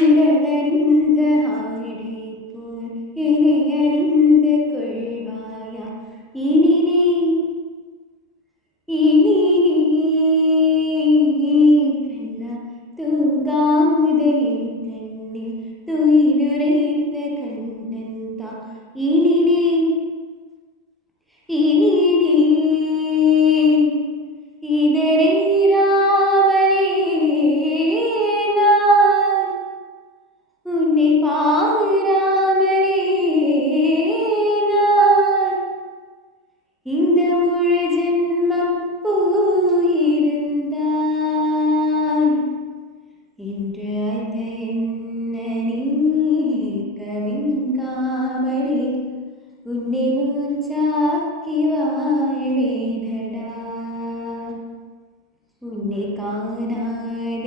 இடதறிந்த ஆடைப்போல் இணையறிந்து கொள்வாயா இனி நீ கண்ணா தூங்காதே கண்ணில் துயிலுரைத்த கண்ணன் தா இனி நீ இதரீராவலே நான் உன்னை பாராமலே நான் இந்த முழு ஜென்மம் போயிருந்தாய் இன்று அது என்ன நீக்கமிங்காமலே உன்னை மூச்சாக்கி வாழ்வேனடா உன்னை காணாத